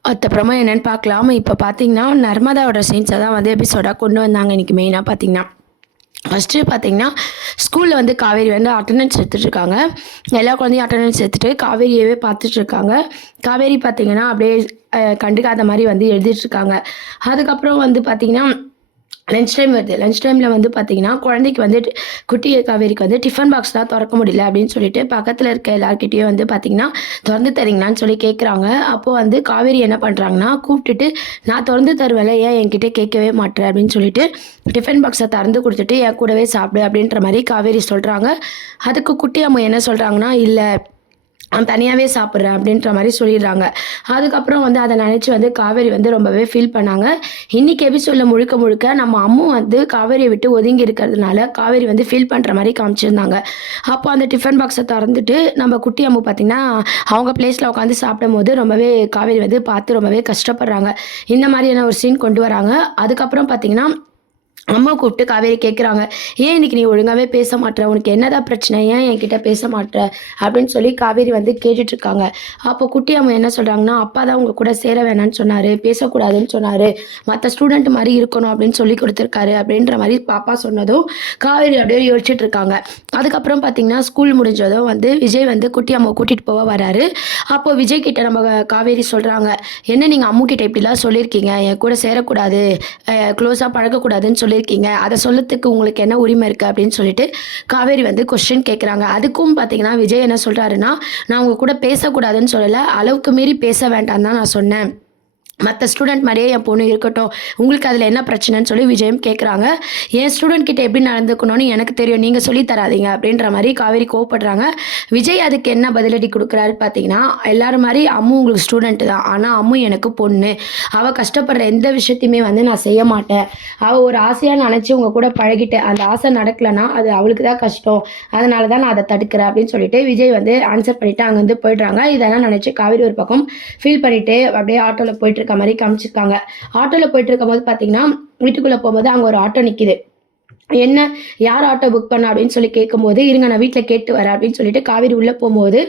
அதுக்கப்புறமா என்னன்னு பார்க்கலாம். இப்போ பார்த்தீங்கன்னா, நர்மதாவோட சீன்ஸ தான் வந்து எபிசோடா கொண்டு வந்தாங்க இன்னைக்கு மெயினா பார்த்தீங்கன்னா. ஃபஸ்ட்டு பார்த்தீங்கன்னா, ஸ்கூல்ல வந்து காவேரி வந்து அட்டெண்டன்ஸ் எடுத்துட்ருக்காங்க. எல்லா குழந்தையும் அட்டெண்டன்ஸ் எடுத்துட்டு காவேரியவே பார்த்துட்ருக்காங்க. காவேரி பார்த்தீங்கன்னா, அப்படியே கண்டுக்காத மாரி வந்து எழுதிட்டுருக்காங்க. அதுக்கப்புறம் வந்து பார்த்தீங்கன்னா, லஞ்ச் டைம் வருது. லஞ்ச் டைம்ல வந்து பார்த்தீங்கன்னா, குழந்தைக்கு வந்து குட்டி காவேரிக்கு வந்து டிஃபன் பாக்ஸ் தான் தொறக்க முடியல அப்படின்னு சொல்லிட்டு, பக்கத்துல இருக்க எல்லார்கிட்டயும் வந்து பார்த்தீங்கன்னா, தொறந்து தரீங்களான்னு சொல்லி கேட்குறாங்க. அப்போ வந்து காவேரி என்ன பண்றாங்கன்னா, கூப்பிட்டுட்டு, "நான் தொறந்து தருவேன்ல, ஏன் என்கிட்ட கேட்கவே மாட்ற?" அப்படின்னு சொல்லிட்டு, டிஃபன் பாக்ஸ திறந்து குடுத்துட்டு, "என் கூடவே சாப்பிடு" அப்படின்ற மாரி காவேரி சொல்றாங்க. அதுக்கு குட்டி அம்மா என்ன சொல்றாங்கன்னா, "இல்ல, நான் தனியாவே சாப்பிட்றேன்" அப்படின்ற மாரி சொல்லிடுறாங்க. அதுக்கப்புறம் வந்து அத நெனச்சு வந்து காவேரி வந்து ரொம்பவே ஃபீல் பண்ணாங்க. இன்னைக்கு எபிசோட்ல முழுக்க முழுக்க நம்ம அம்மு வந்து காவேரிய விட்டு ஒதுங்கி இருக்கிறதுனால, காவேரி வந்து ஃபீல் பண்ற மாரி காமிச்சிருந்தாங்க. அப்போ அந்த டிஃபன் பாக்ஸ தொறந்துட்டு, நம்ம குட்டி அம்மு பார்த்தீங்கன்னா, அவங்க பிளேஸ்ல உட்காந்து சாப்பிடும்போது ரொம்பவே காவேரி வந்து பார்த்து ரொம்பவே கஷ்டப்படுறாங்க. இந்த மாரியான ஒரு சீன் கொண்டு வராங்க. அதுக்கப்புறம் பார்த்தீங்கன்னா, அம்மா கூப்பிட்டு காவேரி கேட்குறாங்க, "ஏன் இன்னைக்கு நீ ஒழுங்காவே பேச மாட்ற? உனக்கு என்னதான் பிரச்சனை? ஏன் என்கிட்ட பேச மாட்ற?" அப்படின்னு சொல்லி காவேரி வந்து கேட்டுட்ருக்காங்க. அப்போ குட்டி அம்மா என்ன சொல்றாங்கன்னா, "அப்பா தான் உங்க கூட சேர வேணான்னு சொன்னாரு. பேசக்கூடாதுன்னு சொன்னாரு. மத்த ஸ்டூடெண்ட் மாரி இருக்கணும் அப்படின்னு சொல்லிக் குடுத்துருக்காரு." அப்படின்ற மாரி பாப்பா சொன்னதும், காவேரி அப்படியே யோசிச்சுட்டு இருக்காங்க. அதுக்கப்புறம் பார்த்தீங்கன்னா, ஸ்கூல் முடிஞ்சதும் வந்து விஜய் வந்து குட்டி அம்மாவ கூட்டிட்டு போக வராரு. அப்போ விஜய் கிட்ட நம்ம காவேரி சொல்றாங்க, "என்ன நீங்க அம்மு கிட்ட இப்படிலாம் சொல்லியிருக்கீங்க? என் கூட சேரக்கூடாது, க்ளோஸா பழகக்கூடாதுன்னு சொல்லியிருக்கீங்க. அத சொல்லத்துக்கு உங்களுக்கு என்ன உரிமை இருக்கு?" அப்படின்னு சொல்லிட்டு காவேரி வந்து கொஸ்டின் கேட்குறாங்க. அதுக்கும் பார்த்தீங்கன்னா, விஜய் என்ன சொல்றாருன்னா, "நான் உங்க கூட பேசக்கூடாதுன்னு சொல்லல. அளவுக்கு மீறி பேச வேண்டான்னு தான் நான் சொன்னேன். மத்த ஸ்டூடெண்ட் மாரியே என் பொண்ணு இருக்கட்டும். உங்களுக்கு அதில என்ன பிரச்சனைன்னு?" சொல்லி விஜயும் கேட்குறாங்க. "என் ஸ்டூடெண்ட் கிட்ட எப்படி நடந்துக்கணும்னு எனக்கு தெரியும். நீங்க சொல்லி தராதீங்க." அப்படின்ற மாரி காவேரி கோவப்படுறாங்க. விஜய் அதுக்கு என்ன பதிலடி குடுக்குறாரு பார்த்தீங்கன்னா, "எல்லாரும் மாரி அம்மு உங்களுக்கு ஸ்டூடெண்ட் தான். ஆனா அம்மு எனக்கு பொண்ணு. அவ கஷ்டப்படுற எந்த விஷயத்தையுமே வந்து நான் செய்ய மாட்டேன். அவ ஒரு ஆசையா நெனச்சு உங்க கூட பழகிட்டேன். அந்த ஆசை நடக்கலன்னா, அது அவளுக்கு தான் கஷ்டம். அதனால தான் நான் அத தடுக்கிறேன்." அப்படின்னு சொல்லிட்டு விஜய் வந்து ஆன்சர் பண்ணிட்டு அங்கருந்து போயிடுறாங்க. இதெல்லாம் நெனச்சு காவேரி ஒரு பக்கம் ஃபீல் பண்ணிட்டு அப்படியே ஆட்டோல போயிட்டுருக்க மாரி காமிச்சிருக்காங்க. ஆட்டோல போயிட்டுருக்கும்போது பார்த்தீங்கன்னா, வீட்டுக்குள்ள போம்போது அங்க ஒரு ஆட்டோ நிக்குது. "என்ன? யார் ஆட்டோ புக் பண்ணா?" அப்படின்னு சொல்லி கேட்கும்போது, "இருங்க நான் வீட்ல கேட்டு வரேன்" அப்படின்னு சொல்லிட்டு காவேரி உள்ள போம்போது,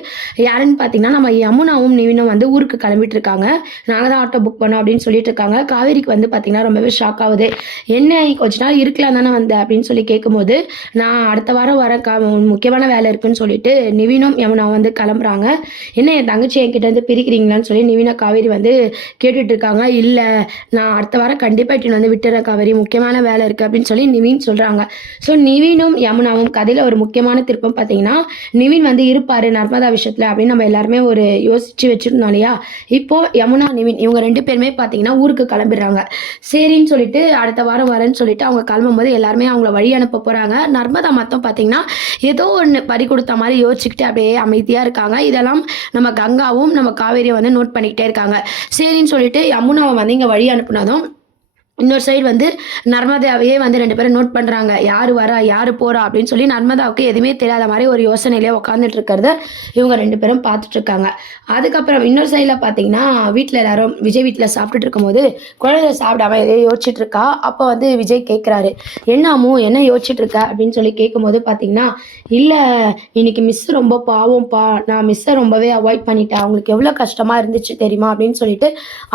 யாருன்னு பார்த்தீங்கன்னா, நம்ம யமுனாவும், நிவினும் வந்து ஊருக்கு கிளம்பிட்டு இருக்காங்க. "நாங்க தான் ஆட்டோ புக் பண்ணோம்" அப்படின்னு சொல்லிட்டு இருக்காங்க. காவேரிக்கு வந்து பார்த்தீங்கன்னா, ரொம்பவே ஷாக் ஆவுது. "என்ன கொஞ்ச நாள் இருக்கலாம் தானே வந்த" அப்படின்னு சொல்லி கேட்கும்போது, "நான் அடுத்த வாரம் வரேன்க்கா, முக்கியமான வேலை இருக்குன்னு" சொல்லிட்டு நிவினும், யமுனாவும் வந்து கிளம்புறாங்க. "என்ன என் தங்கச்சி என்கிட்ட இருந்து பிரிக்கிறீங்களான்னு?" சொல்லி நிவின காவேரி வந்து கேட்டுட்டு இருக்காங்க. "இல்ல, நான் அடுத்த வாரம் கண்டிப்பா இட்டுன்னு வந்து விட்டுறேன் காவேரி, முக்கியமான வேலை இருக்கு" அப்படின்னு சொல்லி நிவின் சொல்றாங்க. ஸோ நிவினும், யமுனாவும் கதையில ஒரு முக்கியமான திருப்பம் பார்த்தீங்கன்னா, நிவின் வந்து இருப்பாரு நர்மதா விஷயத்துல அப்படின்னு நம்ம எல்லாருமே ஒரு யோசிச்சு வச்சிருந்தோம் இல்லையா? இப்போ யமுனா, நிவின் இவங்க 2 பேருமே பார்த்தீங்கன்னா ஊருக்கு கிளம்பிடுறாங்க. சரின்னு சொல்லிட்டு அடுத்த வாரம் வரேன்னு சொல்லிட்டு அவங்க கிளம்பும்போது எல்லாருமே அவங்கள வழி அனுப்ப போறாங்க. நர்மதா மட்டும் பார்த்தீங்கன்னா, ஏதோ ஒண்ணு பறி குடுத்த மாரி யோசிச்சுக்கிட்டு அப்படியே அமைதியா இருக்காங்க. இதெல்லாம் நம்ம கங்காவும், நம்ம காவேரியும் வந்து நோட் பண்ணிக்கிட்டே இருக்காங்க. சரின்னு சொல்லிட்டு யமுனாவ வந்து இங்க வழி அனுப்புனதும், இன்னொரு சைடு வந்து நர்மதாவையே வந்து 2 பேரும் நோட் பண்றாங்க. யாரு வரா? யாரு போறா? அப்படின்னு சொல்லி நர்மதாவுக்கு எதுவுமே தெரியாத மாரி ஒரு யோசனையிலே உட்காந்துட்டு இருக்கிறத இவங்க 2 பேரும் பார்த்துட்டு இருக்காங்க. அதுக்கப்புறம் இன்னொரு சைடுல பார்த்தீங்கன்னா, வீட்ல எல்லாரும் விஜய் வீட்ல சாப்பிட்டுட்டு இருக்கும்போது, குழந்தை சாப்பிடாம எதையோ யோசிச்சுட்டு இருக்கா. அப்போ வந்து விஜய் கேட்குறாரு, "என்ன அம்மு? என்ன யோசிச்சுட்டு இருக்க?" அப்படின்னு சொல்லி கேட்கும்போது பார்த்தீங்கன்னா, "இல்ல, இன்னைக்கு மிஸ் ரொம்ப பாவம்ப்பா. நான் மிஸ்ஸ ரொம்பவே அவாய்ட் பண்ணிட்டேன். அவங்களுக்கு எவ்வளோ கஷ்டமா இருந்துச்சு தெரியுமா?" அப்படின்னு சொல்லிட்டு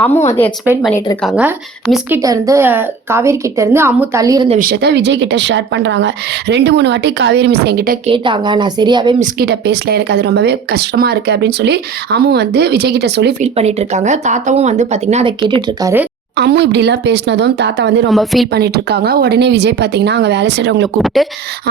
அம்மு வந்து எக்ஸ்பிளைன் பண்ணிட்டு இருக்காங்க. மிஸ் கிட்ட இருந்து காவேரி கிட்ட இருந்து அம்மு தள்ளி இருந்த விஷயத்த விஜய் கிட்ட ஷேர் பண்றாங்க. 2, 3 வாட்டி காவேரி மிஸ் என்கிட்ட கேட்டாங்க. நான் சரியாவே மிஸ் கிட்ட பேசல. எனக்கு அது ரொம்பவே கஷ்டமா இருக்கு அப்படின்னு சொல்லி அம்மு வந்து விஜய் கிட்ட சொல்லி ஃபீல் பண்ணிட்டு இருக்காங்க. தாத்தாவும் வந்து பார்த்தீங்கன்னா, அத கேட்டுட்டு இருக்காரு. அம்மு இப்படிலாம் பேசினதும் தாத்தா வந்து ரொம்ப ஃபீல் பண்ணிட்டு இருக்காங்க. உடனே விஜய் பார்த்தீங்கன்னா, அங்க வேலை செய்றவங்கள கூப்பிட்டு,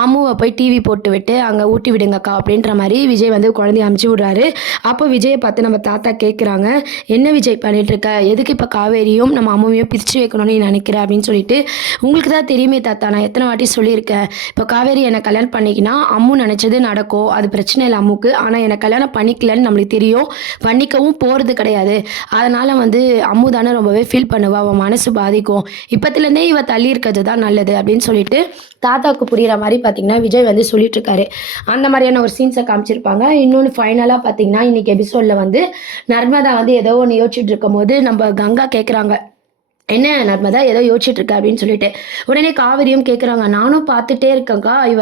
"அம்முவ போய் டிவி போட்டு விட்டு, அங்க ஊட்டி விடுங்கக்கா" அப்படின்ற மாரி விஜய் வந்து குழந்தைய அனுப்பிச்சு விடுறாரு. அப்போ விஜய பார்த்து நம்ம தாத்தா கேட்குறாங்க, "என்ன விஜய் பண்ணிட்டு இருக்க? எதுக்கு இப்ப காவேரியும், நம்ம அம்முவையும் பிரிச்சு வைக்கணும்னு நீ நினைக்கிற?" அப்படின்னு சொல்லிட்டு, "உங்களுக்கு தான் தெரியுமே தாத்தா, நான் எத்தன வாட்டி சொல்லியிருக்கேன். இப்ப காவேரி என்ன கல்யாணம் பண்ணிக்கினா, அம்மு நினைச்சது நடக்கும். அது பிரச்சனை இல்ல அம்முக்கு. ஆனா என்ன கல்யாணம் பண்ணிக்கலன்னு நம்மளுக்கு தெரியும். பண்ணிக்கவும் போறது கிடையாது. அதனால வந்து அம்மு தானே ரொம்பவே ஃபீல் பண்ணுவா. அவ மனசு பாதிக்கும். இப்பத்துலேருந்தே இவ தள்ளி இருக்கிறது தான் நல்லது" அப்படின்னு சொல்லிட்டு தாத்தாவுக்கு புரியிற மாரி பார்த்தீங்கன்னா, விஜய் வந்து சொல்லிட்டு இருக்காரு. அந்த மாரியான ஒரு சீன்ஸ காமிச்சிருப்பாங்க. இன்னொன்னு ஃபைனலா பார்த்தீங்கன்னா, இன்னைக்கு எபிசோட்ல வந்து நர்மதா வந்து ஏதோ ஒண்ணு யோசிச்சுட்டு இருக்கும்போது, நம்ம கங்கா கேட்குறாங்க, என்ன நர்மதா ஏதோ யோசிச்சுட்டு இருக்க அப்படின்னு சொல்லிட்டு உடனே காவிரியும் கேட்குறாங்க. நானும் பார்த்துட்டே இருக்கேன்க்கா, இவ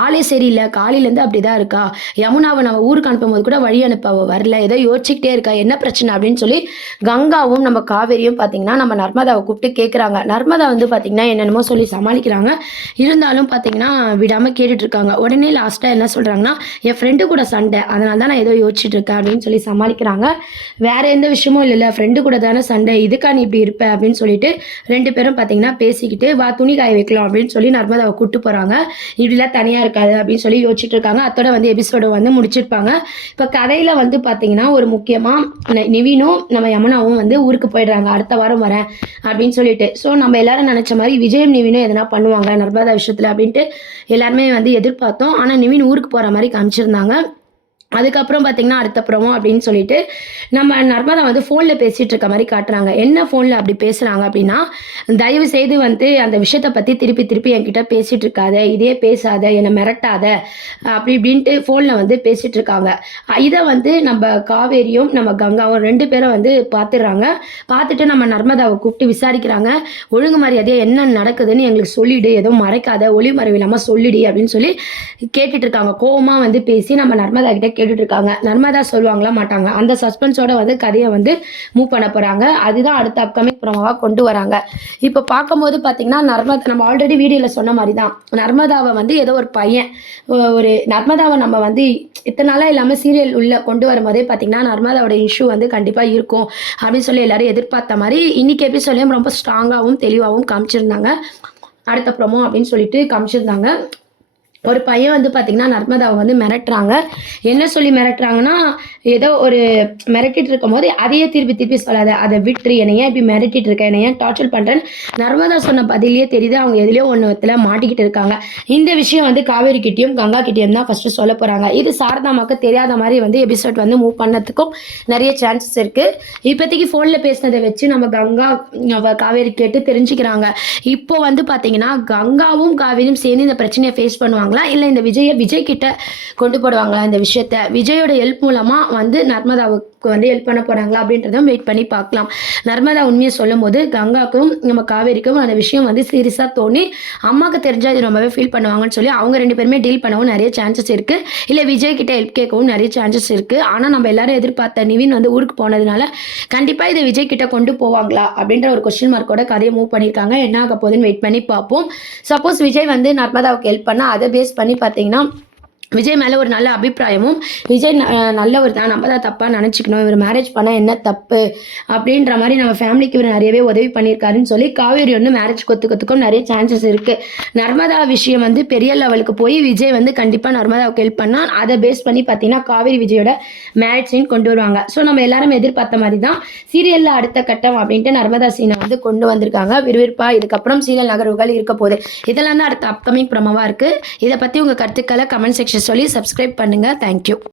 ஆளே சரியில்லை, காலையிலேருந்து அப்படிதான் இருக்கா. யமுனாவை நம்ம ஊருக்கு அனுப்பும்போது கூட வழி அனுப்ப அவ வரல, ஏதோ யோசிச்சுக்கிட்டே இருக்கா, என்ன பிரச்சனை அப்படின்னு சொல்லி கங்காவும் நம்ம காவேரியும் பார்த்தீங்கன்னா நம்ம நர்மதாவை கூப்பிட்டு கேட்குறாங்க. நர்மதா வந்து பார்த்தீங்கன்னா என்னென்னமோ சொல்லி சமாளிக்கிறாங்க. இருந்தாலும் பார்த்தீங்கன்னா விடாமல் கேட்டுட்டு இருக்காங்க. உடனே லாஸ்ட்டாக என்ன சொல்கிறாங்கன்னா, என் ஃப்ரெண்டு கூட சண்டை, அதனால தான் நான் ஏதோ யோசிச்சுட்டு இருக்கேன் அப்படின்னு சொல்லி சமாளிக்கிறாங்க. வேற எந்த விஷயமும் இல்லைல்ல, ஃப்ரெண்டு கூட தானே சண்டை, இதுக்கா நீ இப்படி இருப்ப அப்படின்னு சொல்லிட்டு 2 பேரும் பார்த்தீங்கன்னா பேசிக்கிட்டு வா துணி காய வைக்கலாம் அப்படின்னு சொல்லி நர்மதாவை கூட்டு போறாங்க. இப்படிலாம் தனியா இருக்காது அப்படின்னு சொல்லி யோசிச்சுட்டு இருக்காங்க. அத்தோட வந்து எபிசோட வந்து முடிச்சிருப்பாங்க. இப்போ கதையில வந்து பார்த்தீங்கன்னா ஒரு முக்கியமா நிவினும் நம்ம யமுனாவும் வந்து ஊருக்கு போயிடுறாங்க, அடுத்த வாரம் வரேன் அப்படின்னு சொல்லிட்டு. ஸோ நம்ம எல்லாரும் நினைச்ச மாதிரி விஜயும் நிவினும் எதனா பண்ணுவாங்க நர்மதா விஷயத்துல அப்படின்ட்டு எல்லாருமே வந்து எதிர்பார்த்தோம். ஆனால் நிவின் ஊருக்கு போற மாதிரி காமிச்சிருந்தாங்க. அதுக்கப்புறம் பார்த்தீங்கன்னா அடுத்த ப்ரோமோ அப்படின்னு சொல்லிட்டு நம்ம நர்மதா வந்து ஃபோனில் பேசிகிட்டு இருக்க மாதிரி காட்டுறாங்க. என்ன ஃபோனில் அப்படி பேசுகிறாங்க அப்படின்னா, தயவு செய்து வந்து அந்த விஷயத்தை பற்றி திருப்பி திருப்பி என்கிட்ட பேசிகிட்டு இருக்காத, இதே பேசாத, என்னை மிரட்டாத அப்படி இப்படின்ட்டு ஃபோனில் வந்து பேசிகிட்டு இருக்காங்க. இதை வந்து நம்ம காவேரியும் நம்ம கங்காவும் 2 பேரும் வந்து பார்த்துடுறாங்க. பார்த்துட்டு நம்ம நர்மதாவை கூப்பிட்டு விசாரிக்கிறாங்க. ஒழுங்கு மரியாதையாக என்ன நடக்குதுன்னு எங்களுக்கு சொல்லிடு, எதுவும் மறைக்காத, ஒளி மறைவு இல்லாமல் சொல்லிடு அப்படின்னு சொல்லி கேட்டுட்டு இருக்காங்க. கோவமாக வந்து பேசி நம்ம நர்மதா கிட்ட கேட்டுட்டு இருக்காங்க. நர்மதா சொல்லுவாங்களா மாட்டாங்க, அந்த சஸ்பென்ஸோட வந்து கதையை வந்து மூவ் பண்ண போறாங்க. அதுதான் அடுத்த அப்கமிங் ப்ரோமோவா கொண்டு வராங்க. இப்போ பார்க்கும்போது பார்த்தீங்கன்னா நர்மதா நம்ம ஆல்ரெடி வீடியோவில் சொன்ன மாதிரி தான், நர்மதாவை வந்து ஏதோ ஒரு பையன் ஒரு நர்மதாவை நம்ம வந்து இத்தனை நாளாக இல்லாமல் சீரியல் உள்ள கொண்டு வரும்போதே பார்த்தீங்கன்னா நர்மதாவோட இஷ்யூ வந்து கண்டிப்பாக இருக்கும் அப்படின்னு சொல்லி எல்லாரும் எதிர்பார்த்த மாதிரி இன்னைக்கு எபிசோட்லேயும் ரொம்ப ஸ்ட்ராங்காகவும் தெளிவாகவும் காமிச்சிருந்தாங்க. அடுத்த ப்ரோமோ அப்படின்னு சொல்லிட்டு காமிச்சிருந்தாங்க. ஒரு பையன் வந்து பார்த்தீங்கன்னா நர்மதாவை வந்து மிரட்டுறாங்க. என்ன சொல்லி மிரட்டுறாங்கன்னா, ஏதோ ஒரு மிரட்டிட்டு இருக்கும் போது அதையே திருப்பி திருப்பி சொல்லாத, அதை விட்டுரு, என்னை ஏன் இப்படி மிரட்டிட்டு இருக்க, என்னை ஏன் டார்ச்சர் பண்ணுறேன்னு நர்மதா சொன்ன பதிலே தெரியுது அவங்க எதுலேயோ ஒன்றுத்தில் மாட்டிக்கிட்டு இருக்காங்க. இந்த விஷயம் வந்து காவேரி கிட்டேயும் கங்கா கிட்டேயும் தான் ஃபஸ்ட்டு சொல்ல போகிறாங்க. இது சாரதாமாக்கு தெரியாத மாதிரி வந்து எபிசோட் வந்து மூவ் பண்ணதுக்கும் நிறைய சான்சஸ் இருக்குது. இப்போதைக்கு ஃபோனில் பேசினதை வச்சு நம்ம கங்கா காவேரி கேட்டு தெரிஞ்சுக்கிறாங்க. இப்போ வந்து பார்த்தீங்கன்னா கங்காவும் காவேரியும் சேர்ந்து இந்த பிரச்சனையை ஃபேஸ் பண்ணுவாங்க இல்லை இந்த விஜய் கிட்ட கொண்டு போடுவாங்களா இந்த விஷயத்த, விஜயோட ஹெல்ப் மூலமா வந்து நர்மதாவுக்கு வந்து ஹெல்ப் பண்ண போறாங்களா அப்படின்றதும் வெயிட் பண்ணி பார்க்கலாம். நர்மதா உண்மையை சொல்லும் போது கங்காக்கும் நம்ம காவேரிக்கும் அந்த விஷயம் வந்து சீரியஸா தோணி அம்மாவுக்கு தெரிஞ்சா இது ரொம்பவே ஃபீல் பண்ணுவாங்கன்னு சொல்லி அவங்க 2 பேருமே டீல் பண்ணவும் நிறைய சான்சஸ் இருக்கு. இல்லை விஜய் கிட்ட ஹெல்ப் கேட்கவும் நிறைய சான்சஸ் இருக்கு. ஆனால் நம்ம எல்லாரும் எதிர்பார்த்த நிவின் வந்து ஊருக்கு போனதுனால கண்டிப்பா இதை விஜய் கிட்ட கொண்டு போவாங்களா அப்படின்ற ஒரு கொஸ்டின் மார்க்கோட கதையை மூவ் பண்ணியிருக்காங்க. என்ன ஆக போகுதுன்னு வெயிட் பண்ணி பார்ப்போம். சப்போஸ் விஜய் வந்து நர்மதாவுக்கு ஹெல்ப் பண்ணா அதை பேஸ் பண்ணி பார்த்தீங்கன்னா விஜய் மேலே ஒரு நல்ல அபிப்பிராயமும், விஜய் நல்லவர் தான், நம்ம தான் தப்பாக நினச்சிக்கணும், இவர் மேரேஜ் பண்ணால் என்ன தப்பு அப்படின்ற மாதிரி நம்ம ஃபேமிலிக்கு இவர் நிறையவே உதவி பண்ணியிருக்காருன்னு சொல்லி காவேரி வந்து மேரேஜ் கொத்துக்கிறதுக்கும் நிறைய சான்சஸ் இருக்குது. நர்மதா விஷயம் வந்து பெரிய லெவலுக்கு போய் விஜய் வந்து கண்டிப்பாக நர்மதாவுக்கு ஹெல்ப் பண்ணால் அதை பேஸ் பண்ணி பார்த்தீங்கன்னா காவேரி விஜயோட மேரேஜ் சீன் கொண்டு வருவாங்க. ஸோ நம்ம எல்லாரும் எதிர்பார்த்த மாதிரி தான் சீரியலில் அடுத்த கட்டம் அப்படின்ட்டு நர்மதா சீனை வந்து கொண்டு வந்திருக்காங்க. விறுவிறுப்பாக இதுக்கப்புறம் சீரியல் நகர்வுகள் இருக்க போகுது. இதெல்லாம் தான் அடுத்த அப்கமிங் ப்ரோமோவாக இருக்குது. இதை பற்றி உங்கள் கருத்துக்களை கமெண்ட் செக்ஷன் சொல்லி சப்ஸ்கிரைப் பண்ணுங்கள். தேங்க்யூ.